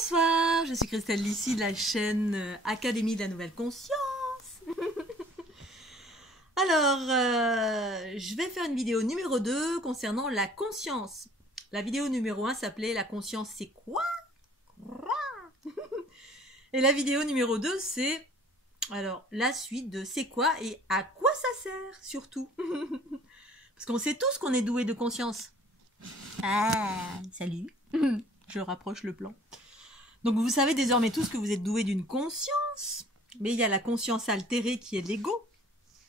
Bonsoir, je suis Christelle Lissy de la chaîne Académie de la Nouvelle Conscience. Alors, je vais faire une vidéo numéro 2 concernant la conscience. La vidéo numéro 1 s'appelait La conscience c'est quoi? Et la vidéo numéro 2 c'est alors la suite de c'est quoi et à quoi ça sert surtout. Parce qu'on sait tous qu'on est doué de conscience. Ah, salut. Je rapproche le plan. Donc vous savez désormais tous que vous êtes doué d'une conscience, mais il y a la conscience altérée qui est l'ego.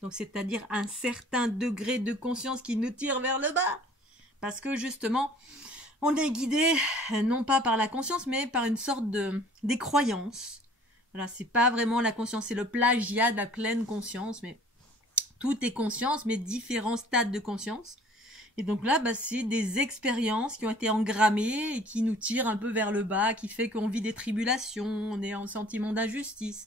Donc c'est-à-dire un certain degré de conscience qui nous tire vers le bas. Parce que justement, on est guidé non pas par la conscience, mais par une sorte des croyances. Voilà, c'est pas vraiment la conscience, c'est le plagiat de la pleine conscience, mais tout est conscience, mais différents stades de conscience. Et donc là, c'est des expériences qui ont été engrammées et qui nous tirent un peu vers le bas, qui fait qu'on vit des tribulations, on est en sentiment d'injustice,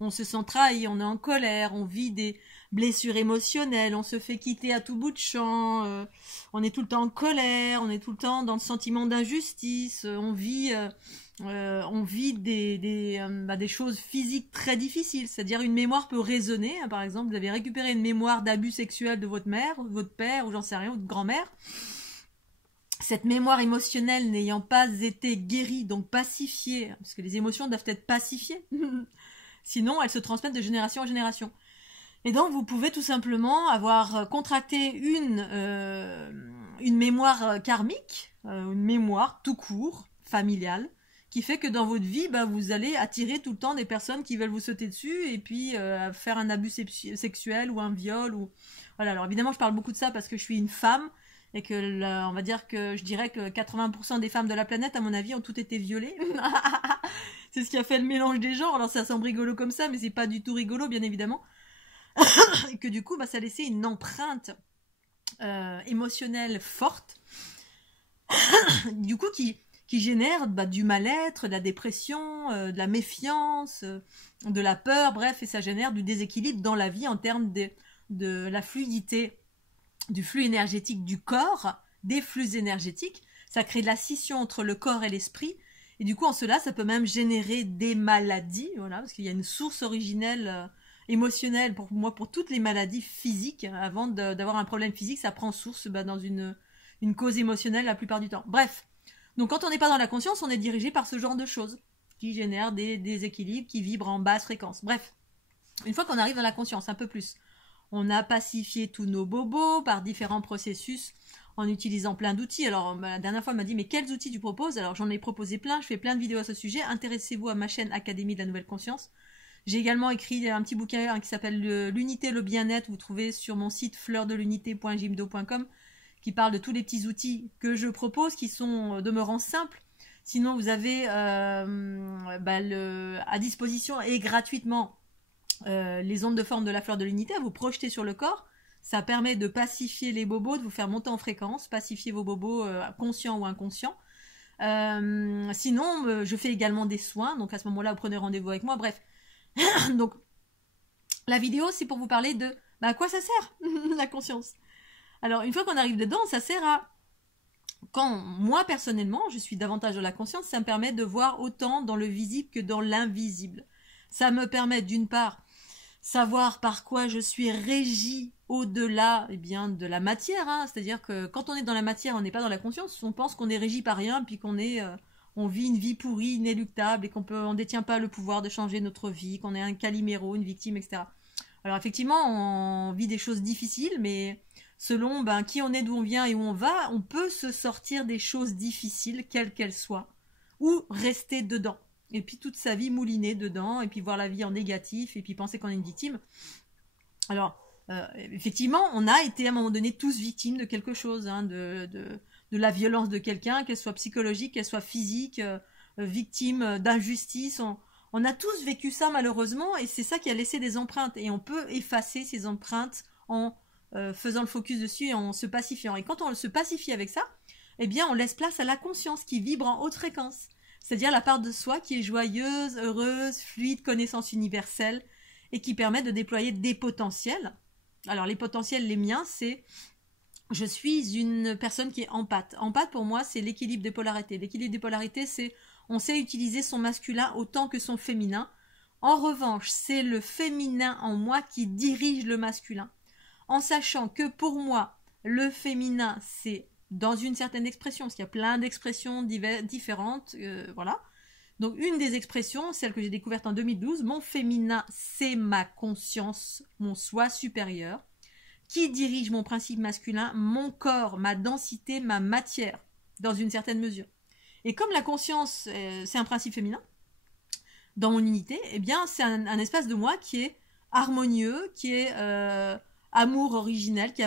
on se sent trahi, on est en colère, on vit des blessures émotionnelles, on se fait quitter à tout bout de champ, on est tout le temps en colère, on est tout le temps dans le sentiment d'injustice, on vit des choses physiques très difficiles, c'est-à-dire une mémoire peut résonner, hein, par exemple vous avez récupéré une mémoire d'abus sexuel de votre mère, de votre père ou j'en sais rien, ou de grand-mère. Cette mémoire émotionnelle n'ayant pas été guérie, donc pacifiée, parce que les émotions doivent être pacifiées, sinon elles se transmettent de génération en génération. Et donc vous pouvez tout simplement avoir contracté une mémoire karmique, une mémoire tout court, familiale, qui fait que dans votre vie, vous allez attirer tout le temps des personnes qui veulent vous sauter dessus et puis faire un abus sexuel ou un viol. Ou... Voilà. Alors évidemment, je parle beaucoup de ça parce que je suis une femme et que on va dire que je dirais que 80% des femmes de la planète, à mon avis, ont toutes été violées. C'est ce qui a fait le mélange des genres. Alors ça semble rigolo comme ça, mais c'est pas du tout rigolo, bien évidemment. Et que du coup, ça a laissé une empreinte émotionnelle forte. Du coup, qui génère du mal-être, de la dépression, de la méfiance, de la peur, bref, et ça génère du déséquilibre dans la vie en termes de la fluidité, du flux énergétique du corps, des flux énergétiques. Ça crée de la scission entre le corps et l'esprit, et du coup, en cela, ça peut même générer des maladies, voilà, parce qu'il y a une source originelle émotionnelle, pour moi, pour toutes les maladies physiques. Avant d'avoir un problème physique, ça prend source dans une cause émotionnelle la plupart du temps. Bref. Donc quand on n'est pas dans la conscience, on est dirigé par ce genre de choses qui génèrent des déséquilibres, qui vibrent en basse fréquence. Bref, une fois qu'on arrive dans la conscience, un peu plus, on a pacifié tous nos bobos par différents processus en utilisant plein d'outils. Alors la dernière fois, elle m'a dit « mais quels outils tu proposes ?» Alors j'en ai proposé plein, je fais plein de vidéos à ce sujet. Intéressez-vous à ma chaîne Académie de la Nouvelle Conscience. J'ai également écrit un petit bouquin qui s'appelle « L'unité, le bien-être ». Vous trouvez sur mon site fleurdelunité.jimdo.com. qui parle de tous les petits outils que je propose, qui sont demeurant simples. Sinon, vous avez à disposition et gratuitement les ondes de forme de la fleur de l'unité à vous projeter sur le corps. Ça permet de pacifier les bobos, de vous faire monter en fréquence, pacifier vos bobos conscients ou inconscients. Sinon, je fais également des soins, donc à ce moment-là, vous prenez rendez-vous avec moi. Bref, donc la vidéo, c'est pour vous parler de à quoi ça sert la conscience. Alors, une fois qu'on arrive dedans, ça sert à... Quand moi, personnellement, je suis davantage dans la conscience, ça me permet de voir autant dans le visible que dans l'invisible. Ça me permet, d'une part, savoir par quoi je suis régie au-delà de la matière. C'est-à-dire que quand on est dans la matière, on n'est pas dans la conscience, on pense qu'on est régi par rien, puis qu'on vit une vie pourrie, inéluctable, et qu'on ne détient pas le pouvoir de changer notre vie, qu'on est un caliméro, une victime, etc. Alors effectivement, on vit des choses difficiles, mais... selon qui on est, d'où on vient et où on va, on peut se sortir des choses difficiles, quelles qu'elles soient, ou rester dedans. Et puis toute sa vie mouliner dedans, et puis voir la vie en négatif, et puis penser qu'on est une victime. Alors, effectivement, on a été à un moment donné tous victimes de quelque chose, de la violence de quelqu'un, qu'elle soit psychologique, qu'elle soit physique, victime d'injustice. On a tous vécu ça malheureusement, et c'est ça qui a laissé des empreintes. Et on peut effacer ces empreintes en... faisant le focus dessus et en se pacifiant. Et quand on se pacifie avec ça, eh bien on laisse place à la conscience qui vibre en haute fréquence. C'est-à-dire la part de soi qui est joyeuse, heureuse, fluide, connaissance universelle et qui permet de déployer des potentiels. Alors les potentiels, les miens, c'est je suis une personne qui est empathe. Empathe pour moi, c'est l'équilibre des polarités. L'équilibre des polarités, c'est On sait utiliser son masculin autant que son féminin. En revanche, c'est le féminin en moi qui dirige le masculin. En sachant que pour moi, le féminin, c'est dans une certaine expression, parce qu'il y a plein d'expressions différentes, voilà. Donc une des expressions, celle que j'ai découverte en 2012, mon féminin, c'est ma conscience, mon soi supérieur, qui dirige mon principe masculin, mon corps, ma densité, ma matière, dans une certaine mesure. Et comme la conscience, c'est un principe féminin, dans mon unité, eh bien c'est un espace de moi qui est harmonieux, qui est amour originel, qui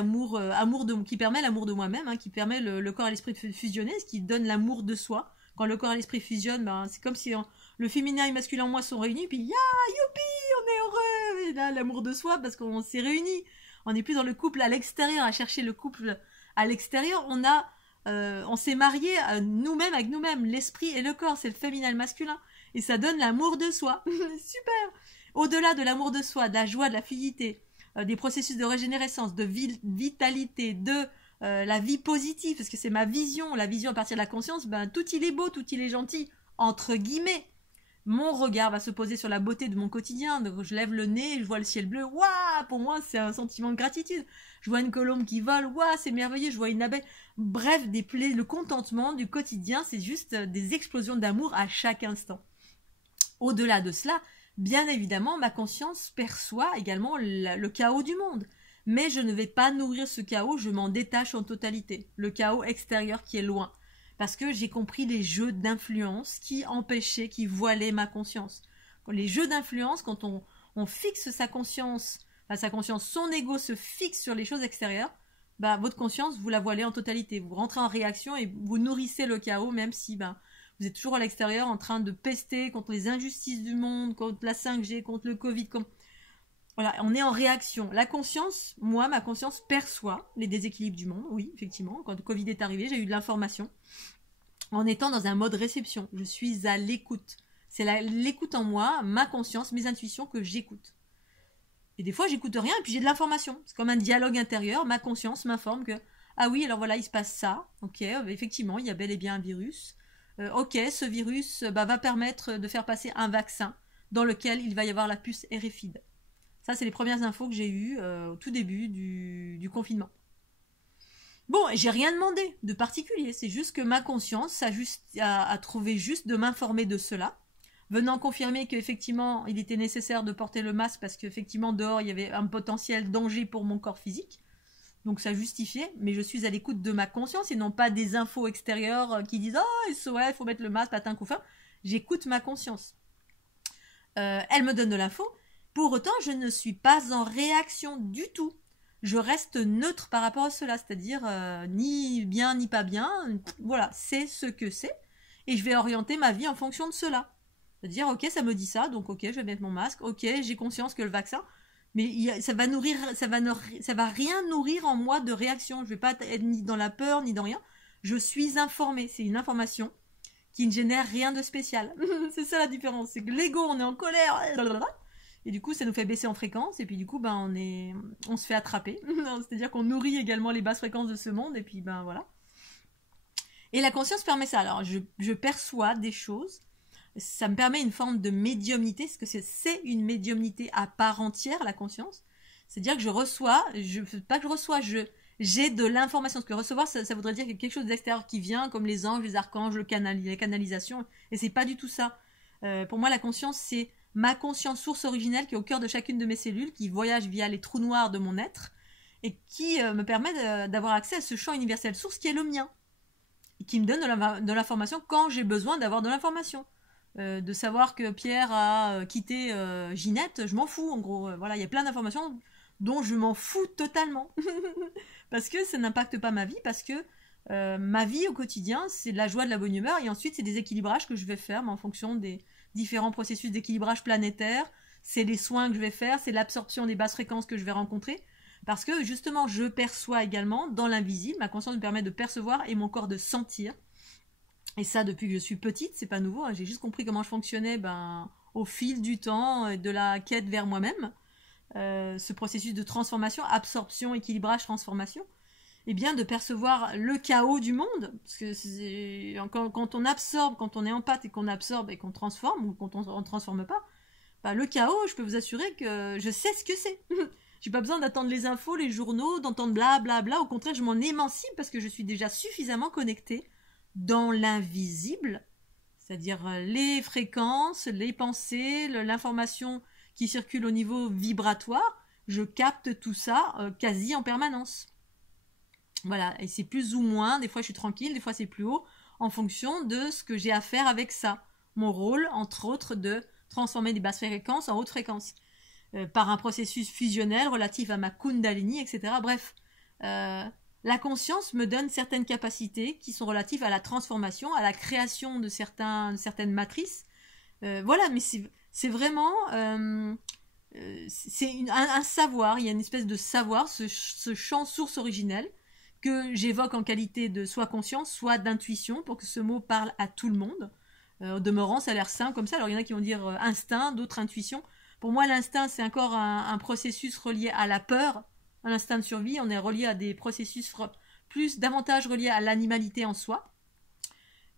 permet l'amour de moi-même, hein, qui permet le corps et l'esprit de fusionner, ce qui donne l'amour de soi. Quand le corps et l'esprit fusionnent, ben, c'est comme si le féminin et le masculin en moi sont réunis, puis youpi, on est heureux. Et là, l'amour de soi, parce qu'on s'est réunis. On n'est plus dans le couple à l'extérieur, à chercher le couple à l'extérieur. On s'est mariés nous-mêmes avec nous-mêmes. L'esprit et le corps, c'est le féminin et le masculin. Et ça donne l'amour de soi. Super. Au-delà de l'amour de soi, de la joie, de la fluidité, des processus de régénérescence, de vitalité, de la vie positive, parce que c'est ma vision, la vision à partir de la conscience, ben, tout il est beau, tout il est gentil, entre guillemets. Mon regard va se poser sur la beauté de mon quotidien, donc je lève le nez, je vois le ciel bleu, waouh, pour moi c'est un sentiment de gratitude. Je vois une colombe qui vole, waouh, c'est merveilleux, je vois une abeille. Bref, le contentement du quotidien, c'est juste des explosions d'amour à chaque instant. Au-delà de cela, bien évidemment, ma conscience perçoit également le chaos du monde. Mais je ne vais pas nourrir ce chaos, je m'en détache en totalité. Le chaos extérieur qui est loin. Parce que j'ai compris les jeux d'influence qui empêchaient, qui voilaient ma conscience. Les jeux d'influence, quand on fixe sa conscience, son ego se fixe sur les choses extérieures, bah, votre conscience, vous la voilez en totalité. Vous rentrez en réaction et vous nourrissez le chaos, même si vous êtes toujours à l'extérieur en train de pester contre les injustices du monde, contre la 5G, contre le Covid, Voilà, on est en réaction. La conscience, moi, ma conscience perçoit les déséquilibres du monde. Oui, effectivement, quand le Covid est arrivé, j'ai eu de l'information en étant dans un mode réception. Je suis à l'écoute. C'est l'écoute en moi, ma conscience, mes intuitions que j'écoute. Et des fois, j'écoute rien et puis j'ai de l'information. C'est comme un dialogue intérieur. Ma conscience m'informe que, ah oui, alors voilà, il se passe ça. Ok, effectivement, il y a bel et bien un virus. Ok, ce virus va permettre de faire passer un vaccin dans lequel il va y avoir la puce RFID. Ça, c'est les premières infos que j'ai eues au tout début du confinement. Bon, j'ai rien demandé de particulier. C'est juste que ma conscience a trouvé juste de m'informer de cela, venant confirmer qu'effectivement, il était nécessaire de porter le masque parce qu'effectivement, dehors, il y avait un potentiel danger pour mon corps physique. Donc ça justifiait, mais je suis à l'écoute de ma conscience et non pas des infos extérieures qui disent « Oh, ouais, il faut mettre le masque, patin, couffin ». J'écoute ma conscience. Elle me donne de l'info. Pour autant, je ne suis pas en réaction du tout. Je reste neutre par rapport à cela, c'est-à-dire ni bien ni pas bien. Voilà, c'est ce que c'est. Et je vais orienter ma vie en fonction de cela. C'est-à-dire, ok, ça me dit ça, donc ok, je vais mettre mon masque. Ok, j'ai conscience que le vaccin... Mais ça va rien nourrir en moi de réaction. Je vais pas être ni dans la peur, ni dans rien. Je suis informée. C'est une information qui ne génère rien de spécial. C'est ça la différence. C'est que l'ego, on est en colère. Et du coup, ça nous fait baisser en fréquence. Et puis du coup, on se fait attraper. C'est-à-dire qu'on nourrit également les basses fréquences de ce monde. Et puis, voilà. Et la conscience permet ça. Alors, je perçois des choses. Ça me permet une forme de médiumnité, parce que c'est une médiumnité à part entière, la conscience. C'est-à-dire que je reçois, j'ai de l'information. Parce que recevoir, ça voudrait dire qu'il y a quelque chose d'extérieur qui vient, comme les anges, les archanges, les canalisations. Et c'est pas du tout ça. Pour moi, la conscience, c'est ma conscience source originelle qui est au cœur de chacune de mes cellules, qui voyage via les trous noirs de mon être, et qui me permet d'avoir accès à ce champ universel source qui est le mien. Et qui me donne de l'information quand j'ai besoin d'avoir de l'information. De savoir que Pierre a quitté Ginette, je m'en fous en gros. Voilà, il y a plein d'informations dont je m'en fous totalement. Parce que ça n'impacte pas ma vie, parce que ma vie au quotidien, c'est de la joie, de la bonne humeur, et ensuite c'est des équilibrages que je vais faire en fonction des différents processus d'équilibrage planétaire, c'est les soins que je vais faire, c'est l'absorption des basses fréquences que je vais rencontrer. Parce que justement, je perçois également dans l'invisible, ma conscience me permet de percevoir et mon corps de sentir. Et ça, depuis que je suis petite, c'est pas nouveau. Hein. J'ai juste compris comment je fonctionnais au fil du temps et de la quête vers moi-même. Ce processus de transformation, absorption, équilibrage, transformation. eh bien de percevoir le chaos du monde, parce que quand on absorbe, quand on est empathe et qu'on absorbe et qu'on transforme, ou quand on ne transforme pas, bah, le chaos, je peux vous assurer que je sais ce que c'est. J'ai pas besoin d'attendre les infos, les journaux, d'entendre bla bla bla, au contraire je m'en émancipe parce que je suis déjà suffisamment connectée dans l'invisible, c'est-à-dire les fréquences, les pensées, l'information qui circule au niveau vibratoire, je capte tout ça quasi en permanence. Voilà, et c'est plus ou moins, des fois je suis tranquille, des fois c'est plus haut, en fonction de ce que j'ai à faire avec ça. Mon rôle, entre autres, de transformer des basses fréquences en hautes fréquences, par un processus fusionnel relatif à ma kundalini, etc. Bref, la conscience me donne certaines capacités qui sont relatives à la transformation, à la création de certaines matrices. Voilà, mais c'est vraiment... c'est un savoir, il y a une espèce de savoir, ce champ source originel, que j'évoque en qualité de soit conscience, soit d'intuition, pour que ce mot parle à tout le monde. Au demeurant, ça a l'air simple comme ça. Alors il y en a qui vont dire instinct, d'autres intuition. Pour moi, l'instinct, c'est encore un processus relié à la peur, un instinct de survie. On est relié à des processus davantage reliés à l'animalité en soi.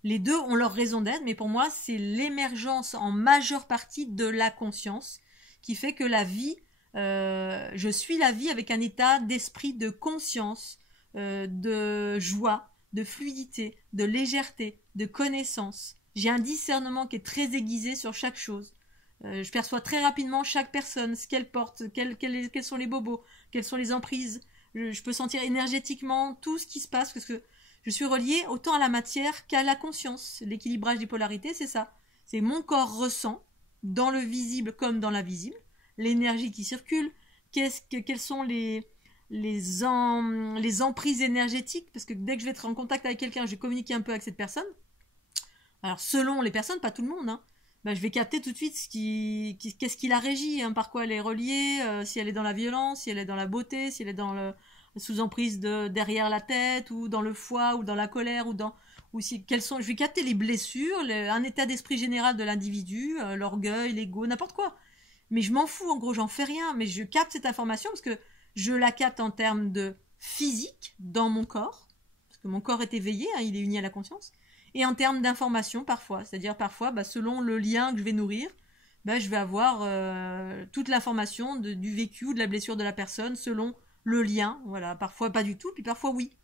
Les deux ont leur raison d'être, mais pour moi, c'est l'émergence en majeure partie de la conscience qui fait que la vie, je suis la vie avec un état d'esprit de conscience, de joie, de fluidité, de légèreté, de connaissance. J'ai un discernement qui est très aiguisé sur chaque chose. Je perçois très rapidement chaque personne, ce qu'elle porte, quels sont les bobos, quelles sont les emprises. Je peux sentir énergétiquement tout ce qui se passe, parce que je suis reliée autant à la matière qu'à la conscience. L'équilibrage des polarités, c'est ça. C'est mon corps ressent, dans le visible comme dans l'invisible, l'énergie qui circule, quelles sont les emprises énergétiques, parce que dès que je vais être en contact avec quelqu'un, je vais communiquer un peu avec cette personne. Alors selon les personnes, pas tout le monde, hein, bah, je vais capter tout de suite qu'est-ce qui la régit, hein, par quoi elle est reliée, si elle est dans la violence, si elle est dans la beauté, si elle est dans le sous emprise de derrière la tête, ou dans le foie, ou dans la colère, je vais capter les blessures, un état d'esprit général de l'individu, l'orgueil, l'ego, n'importe quoi. Mais je m'en fous, en gros, j'en fais rien, mais je capte cette information parce que je la capte en termes de physique dans mon corps, parce que mon corps est éveillé, hein, il est uni à la conscience, et en termes d'information parfois, c'est-à-dire parfois, bah, selon le lien que je vais nourrir, bah, je vais avoir toute l'information du vécu ou de la blessure de la personne selon le lien, voilà, parfois pas du tout, puis parfois oui.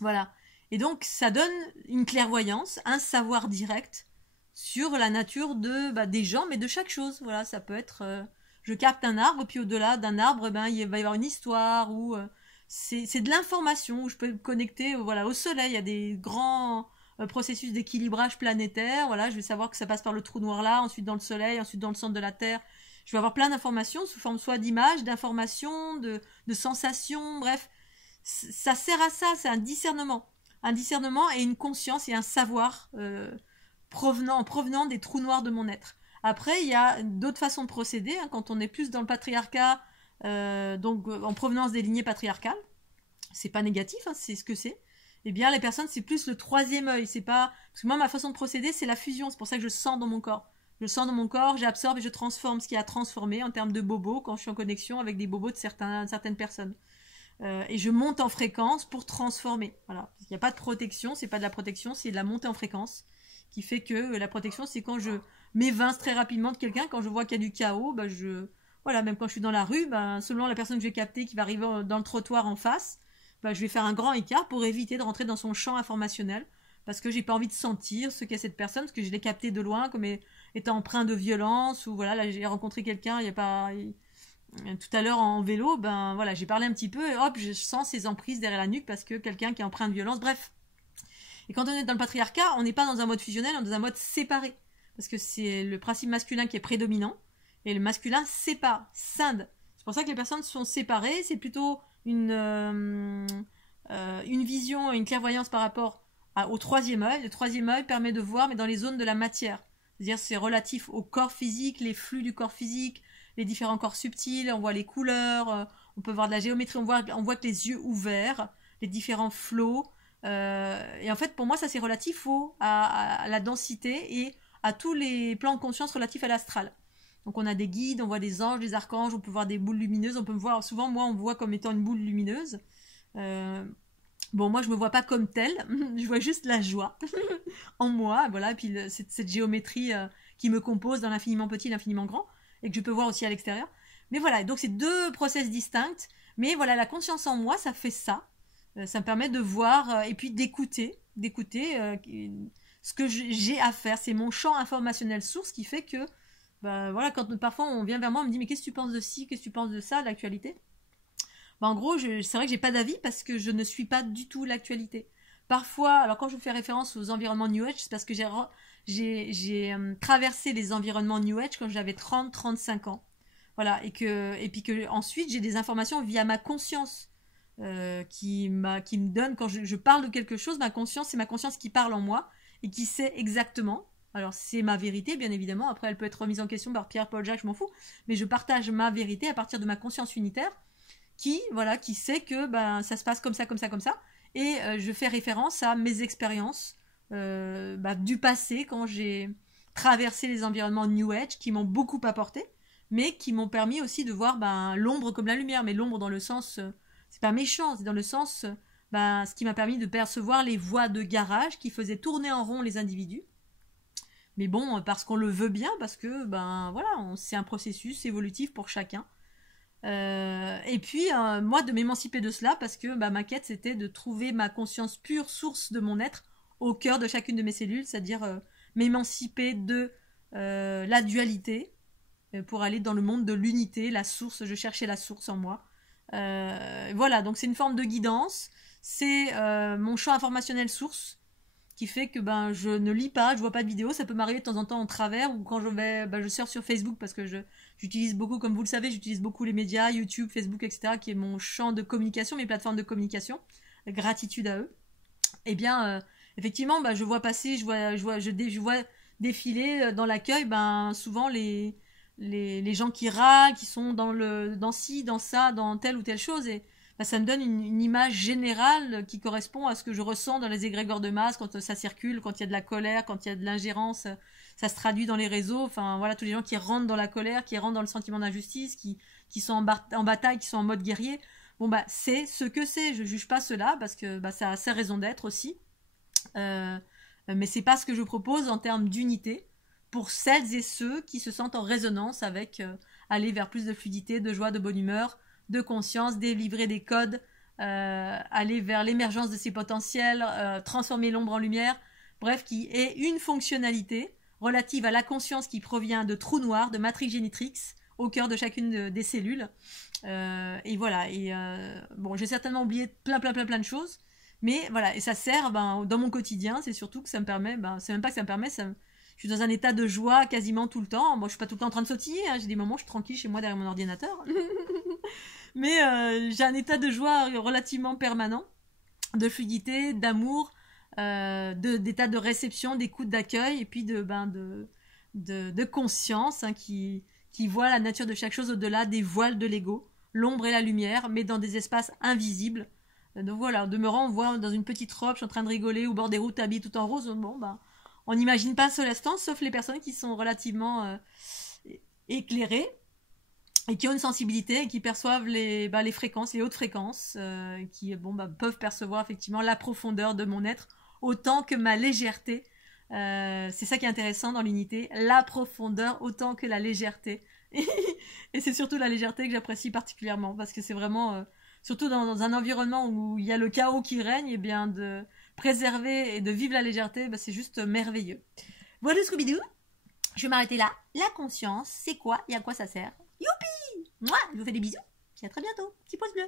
Voilà. Et donc ça donne une clairvoyance, un savoir direct sur la nature des gens, mais de chaque chose. Voilà, ça peut être je capte un arbre, puis au-delà d'un arbre, il va y avoir une histoire, ou c'est de l'information, où je peux me connecter voilà, au soleil. Il y a des grands processus d'équilibrage planétaire. Voilà, je vais savoir que ça passe par le trou noir là, ensuite dans le soleil, ensuite dans le centre de la Terre. Je vais avoir plein d'informations sous forme soit d'images, d'informations, de sensations, bref. Ça sert à ça, c'est un discernement. Un discernement et une conscience et un savoir provenant des trous noirs de mon être. Après, il y a d'autres façons de procéder, hein, quand on est plus dans le patriarcat, donc en provenance des lignées patriarcales. C'est pas négatif, hein, c'est ce que c'est. Eh bien, les personnes, c'est plus le troisième œil. C'est pas... Parce que moi, ma façon de procéder, c'est la fusion. C'est pour ça que je sens dans mon corps. Je sens dans mon corps, j'absorbe et je transforme ce qui a transformé en termes de bobos quand je suis en connexion avec des bobos de certaines personnes. Et je monte en fréquence pour transformer. Voilà. Il n'y a pas de protection, c'est pas de la protection, c'est de la montée en fréquence. Qui fait que la protection, c'est quand je m'évince très rapidement de quelqu'un, quand je vois qu'il y a du chaos, bah voilà, même quand je suis dans la rue, selon la personne que je vais capter qui va arriver dans le trottoir en face, bah, je vais faire un grand écart pour éviter de rentrer dans son champ informationnel, parce que j'ai pas envie de sentir ce qu'est cette personne, parce que je l'ai capté de loin comme étant empreint de violence, ou voilà, là j'ai rencontré quelqu'un, tout à l'heure en vélo, voilà, j'ai parlé un petit peu, et hop, je sens ses emprises derrière la nuque, parce que quelqu'un qui est empreint de violence, bref. Et quand on est dans le patriarcat, on n'est pas dans un mode fusionnel, on est dans un mode séparé. Parce que c'est le principe masculin qui est prédominant, et le masculin sépare, scinde. C'est pour ça que les personnes sont séparées, c'est plutôt une vision, une clairvoyance par rapport au troisième œil. Le troisième œil permet de voir, mais dans les zones de la matière. C'est-à-dire c'est relatif au corps physique, les flux du corps physique, les différents corps subtils, on voit les couleurs, on peut voir de la géométrie, on voit que les yeux ouverts, les différents flots. Et en fait, pour moi, ça c'est relatif à la densité et à tous les plans de conscience relatifs à l'astral. Donc on a des guides, on voit des anges, des archanges, on peut voir des boules lumineuses, on peut me voir, souvent moi on me voit comme étant une boule lumineuse. Bon, moi, je me vois pas comme telle, je vois juste la joie en moi, voilà, et puis cette géométrie qui me compose dans l'infiniment petit et l'infiniment grand, et que je peux voir aussi à l'extérieur. Mais voilà, donc c'est deux process distincts, mais voilà, la conscience en moi, ça fait ça. Ça me permet de voir et puis d'écouter ce que j'ai à faire. C'est mon champ informationnel source qui fait que, bah, voilà, quand parfois on vient vers moi, on me dit mais qu'est-ce que tu penses de ci, qu'est-ce que tu penses de ça, l'actualité. Bah, en gros, c'est vrai que j'ai pas d'avis parce que je ne suis pas du tout l'actualité. Parfois, alors quand je fais référence aux environnements New Age, c'est parce que j'ai traversé les environnements New Age quand j'avais 30-35 ans. Voilà, et puis que ensuite j'ai des informations via ma conscience qui me donne, quand je parle de quelque chose, ma conscience, c'est ma conscience qui parle en moi et qui sait exactement. Alors c'est ma vérité, bien évidemment, après elle peut être remise en question par Pierre, Paul, Jacques, je m'en fous, mais je partage ma vérité à partir de ma conscience unitaire qui sait que ben, ça se passe comme ça, comme ça, comme ça. Et je fais référence à mes expériences du passé quand j'ai traversé les environnements New Age qui m'ont beaucoup apporté, mais qui m'ont permis aussi de voir l'ombre comme la lumière. Mais l'ombre dans le sens, c'est pas méchant, c'est dans le sens, ce qui m'a permis de percevoir les voies de garage qui faisaient tourner en rond les individus. Mais bon, parce qu'on le veut bien, parce que c'est un processus évolutif pour chacun. Et puis moi de m'émanciper de cela parce que ma quête c'était de trouver ma conscience pure, source de mon être au cœur de chacune de mes cellules, c'est-à-dire m'émanciper de la dualité pour aller dans le monde de l'unité, la source. Je cherchais la source en moi. Voilà, donc c'est une forme de guidance, c'est mon champ informationnel source qui fait que je ne lis pas, je vois pas de vidéos, ça peut m'arriver de temps en temps en travers, ou quand je surfe sur Facebook parce que j'utilise beaucoup, comme vous le savez, j'utilise beaucoup les médias, YouTube, Facebook, etc., qui est mon champ de communication, mes plateformes de communication, gratitude à eux. Eh bien, effectivement, je vois passer, je vois défiler dans l'accueil, souvent les gens qui râlent, qui sont dans ci, dans ça, dans telle ou telle chose, et ça me donne une image générale qui correspond à ce que je ressens dans les égrégores de masse quand ça circule, quand il y a de la colère, quand il y a de l'ingérence, ça se traduit dans les réseaux. Enfin voilà, tous les gens qui rentrent dans la colère, qui rentrent dans le sentiment d'injustice, qui sont en bataille, qui sont en mode guerrier. Bon c'est ce que c'est. Je juge pas cela parce que ça a sa raison d'être aussi. Mais c'est pas ce que je propose en termes d'unité pour celles et ceux qui se sentent en résonance avec aller vers plus de fluidité, de joie, de bonne humeur, de conscience, délivrer des codes, aller vers l'émergence de ses potentiels, transformer l'ombre en lumière, bref, qui est une fonctionnalité relative à la conscience qui provient de trous noirs, de matrix génitrix, au cœur de chacune des cellules. Et voilà, j'ai certainement oublié plein de choses, mais voilà, et ça sert dans mon quotidien, c'est surtout que ça me permet, c'est même pas que ça me permet, je suis dans un état de joie quasiment tout le temps. Moi, je suis pas tout le temps en train de sautiller, hein. J'ai des moments où je suis tranquille chez moi derrière mon ordinateur. Mais j'ai un état de joie relativement permanent, de fluidité, d'amour, d'état de réception, d'écoute, d'accueil, et puis de conscience qui voit la nature de chaque chose au-delà des voiles de l'ego, l'ombre et la lumière, mais dans des espaces invisibles. Donc voilà, en demeurant, on voit dans une petite robe, je suis en train de rigoler, au bord des routes, habillée tout en rose, on n'imagine pas ce l'instant, sauf les personnes qui sont relativement éclairées et qui ont une sensibilité et qui perçoivent les fréquences, les hautes fréquences, qui peuvent percevoir effectivement la profondeur de mon être autant que ma légèreté. C'est ça qui est intéressant dans l'unité, la profondeur autant que la légèreté. Et c'est surtout la légèreté que j'apprécie particulièrement parce que c'est vraiment, surtout dans un environnement où il y a le chaos qui règne, et bien de préserver et de vivre la légèreté, c'est juste merveilleux. Voilà Scooby-Doo, je vais m'arrêter là. La conscience, c'est quoi et à quoi ça sert? Youpi! Moi, je vous fais des bisous, puis à très bientôt. Petit pouce bleu.